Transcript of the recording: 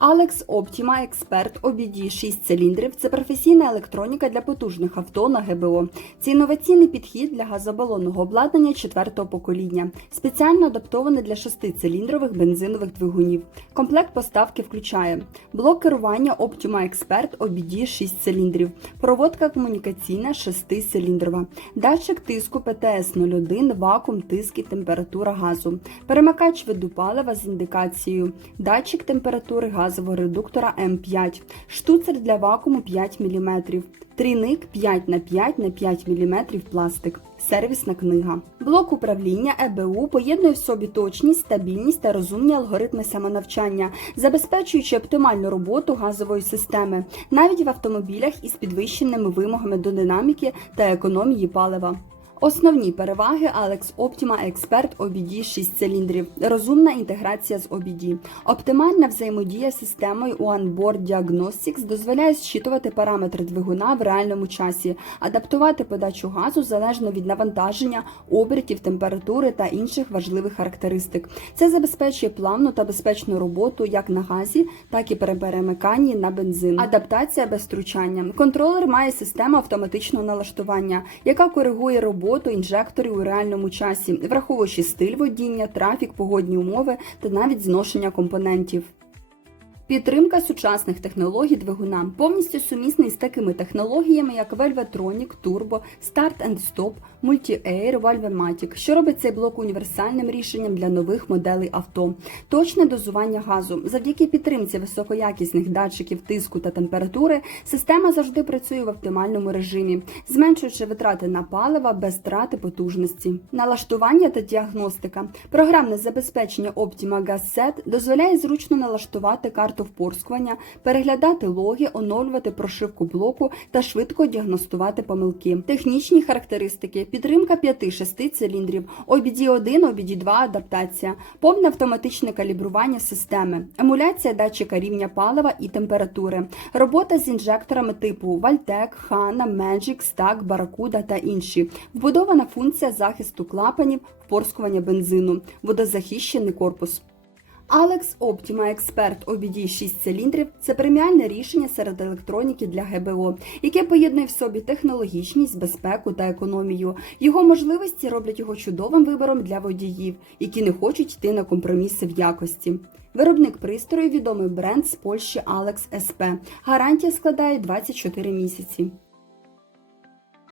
Alex Optima Expert OBD 6 циліндрів. Це професійна електроніка для потужних авто на ГБО. Це інноваційний підхід для газобалонного обладнання четвертого покоління, спеціально адаптований для шестициліндрових бензинових двигунів. Комплект поставки включає блок керування Optima Expert OBD 6 циліндрів, проводка комунікаційна 6-циліндрова, датчик тиску ПТС-01, вакуум, тиск і температура газу, перемикач виду палива з індикацією, датчик температури газового редуктора М5, штуцер для вакууму 5 мм, трійник 5 на 5 на 5 мм пластик. Сервісна книга. Блок управління ЕБУ поєднує в собі точність, стабільність та розумні алгоритми самонавчання, забезпечуючи оптимальну роботу газової системи, навіть в автомобілях із підвищеними вимогами до динаміки та економії палива. Основні переваги Alex Optima Expert OBD 6 циліндрів, розумна інтеграція з OBD, оптимальна взаємодія з системою OneBoard Diagnostics дозволяє зчитувати параметри двигуна в реальному часі, адаптувати подачу газу залежно від навантаження, обертів, температури та інших важливих характеристик. Це забезпечує плавну та безпечну роботу як на газі, так і при перемиканні на бензин. Адаптація без втручання. Контролер має систему автоматичного налаштування, яка коригує роботу інжекторів у реальному часі, враховуючи стиль водіння, трафік, погодні умови та навіть зношення компонентів. Підтримка сучасних технологій двигуна повністю сумісний з такими технологіями, як Velvetronic, Turbo, Start and Stop, Multi-Air, Valvematic, що робить цей блок універсальним рішенням для нових моделей авто. Точне дозування газу. Завдяки підтримці високоякісних датчиків тиску та температури, система завжди працює в оптимальному режимі, зменшуючи витрати на палива без втрати потужності. Налаштування та діагностика. Програмне забезпечення Optima Gas Set дозволяє зручно налаштувати карту впорскування, переглядати логи, оновлювати прошивку блоку та швидко діагностувати помилки. Технічні характеристики: підтримка 5-6 циліндрів, OBD1, OBD2 адаптація, повне автоматичне калібрування системи, емуляція датчика рівня палива і температури, робота з інжекторами типу Valtec, HANA, Magic, Stack, Barracuda та інші, вбудована функція захисту клапанів, впорскування бензину, водозахищений корпус. Alex Optima Expert OBD 6 циліндрів це преміальне рішення серед електроніки для ГБО, яке поєднує в собі технологічність, безпеку та економію. Його можливості роблять його чудовим вибором для водіїв, які не хочуть йти на компроміси в якості. Виробник пристрою відомий бренд з Польщі Alex SP. Гарантія складає 24 місяці.